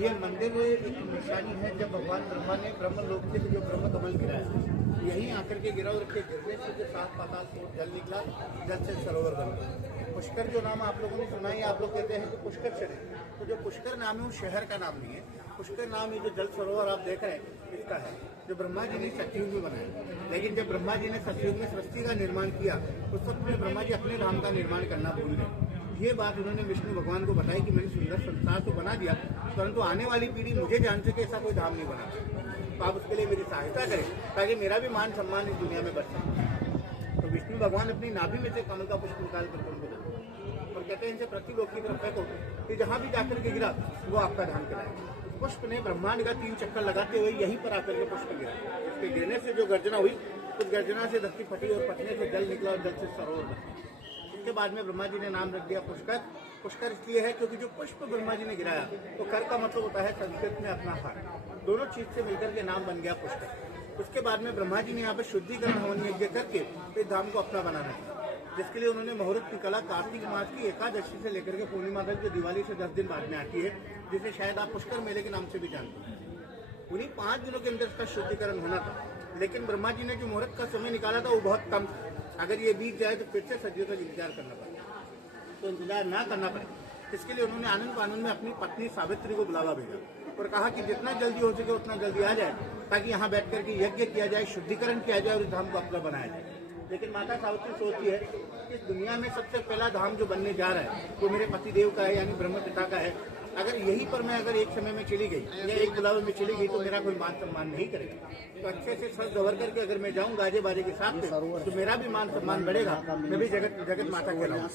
ये मंदिर एक निशानी है जब भगवान ब्रह्मा ने ब्रह्म लोक से जो ब्रह्म कमल गिराया, यहीं आकर के गिरा और इसके गिरने से जो सात पाताल से जल निकला, जल से सरोवर बन गया। पुष्कर जो नाम आप लोगों ने सुना है, आप लोग कहते हैं कि पुष्कर शहर, तो जो पुष्कर नाम है वो शहर का नाम नहीं है। पुष्कर नाम ये जो जल सरोवर आप देख रहे हैं इसका है, जो ब्रह्मा जी ने सतयुग में बनाया। लेकिन जब ब्रह्मा जी ने सतयुग में सृष्टि का निर्माण किया, उस वक्त में ब्रह्मा जी अपने धाम का निर्माण करना भूल गए। ये बात उन्होंने विष्णु भगवान को बताई कि मैंने सुंदर संसार तो बना दिया, परंतु आने वाली पीढ़ी मुझे जान सके ऐसा कोई धाम नहीं बना, तो आप उसके लिए मेरी सहायता करें ताकि मेरा भी मान सम्मान इस दुनिया में बढ़ सके। तो विष्णु भगवान अपनी नाभि में से कमल का पुष्प निकाल करके उनको दिया और कहते हैं इनसे पृथ्वीलोक की तरफ फेंको कि जहां भी जाकर के गिरा वो आपका धाम कराए। पुष्प ने ब्रह्मांड का 3 चक्कर लगाते हुए यहीं पर आकर के पुष्प गिरा। इसके गिरने से जो गर्जना हुई, उस गर्जना से धरती फटी और फटने से जल निकला और जल से सरोवर बना। उसके बाद में ब्रह्मा जी ने नाम रख दिया पुष्कर। पुष्कर इसलिए है क्योंकि जो पुष्प ब्रह्मा जी ने गिराया, तो कर का मतलब होता है संस्कृत में अपना हार, दोनों चीज से मिलकर के नाम बन गया पुष्कर। उसके बाद में ब्रह्मा जी ने यहाँ पे शुद्धिकरण हवन यज्ञ करके इस धाम को अपना बनाना था, जिसके लिए उन्होंने मुहूर्त की कला कार्तिक मास की एकादशी से लेकर के पूर्णिमा तक जो दिवाली से 10 दिन बाद में आती है, जिसे शायद आप पुष्कर मेले के नाम से भी जानते हैं, उन्हीं 5 दिनों के अंदर इसका शुद्धिकरण होना था। लेकिन ब्रह्मा जी ने जो मुहूर्त का समय निकाला था वो बहुत कम था। अगर ये बीत जाए तो फिर से सदियों तक इंतजार करना पड़ेगा, तो इंतजार ना करना पड़े, इसके लिए उन्होंने आनंद कानून में अपनी पत्नी सावित्री को बुलावा भेजा और कहा कि जितना जल्दी हो सके उतना जल्दी आ जाए, ताकि यहाँ बैठ करके यज्ञ किया जाए, शुद्धिकरण किया जाए और इस धाम को अपना बनाया जाए। लेकिन माता सावित्री सोचती है कि इस दुनिया में सबसे पहला धाम जो बनने जा रहा है वो मेरे पतिदेव का है, यानी ब्रह्म पिता का है। अगर यहीं पर मैं अगर एक समय में चली गई या एक बुलावे में चली गई तो मेरा कोई मान सम्मान नहीं करेगा। तो अच्छे से सज दवर करके अगर मैं जाऊँ गाजे बाजे के साथ तो मेरा भी मान सम्मान बढ़ेगा, मैं भी जगत माता कहलाऊंगा।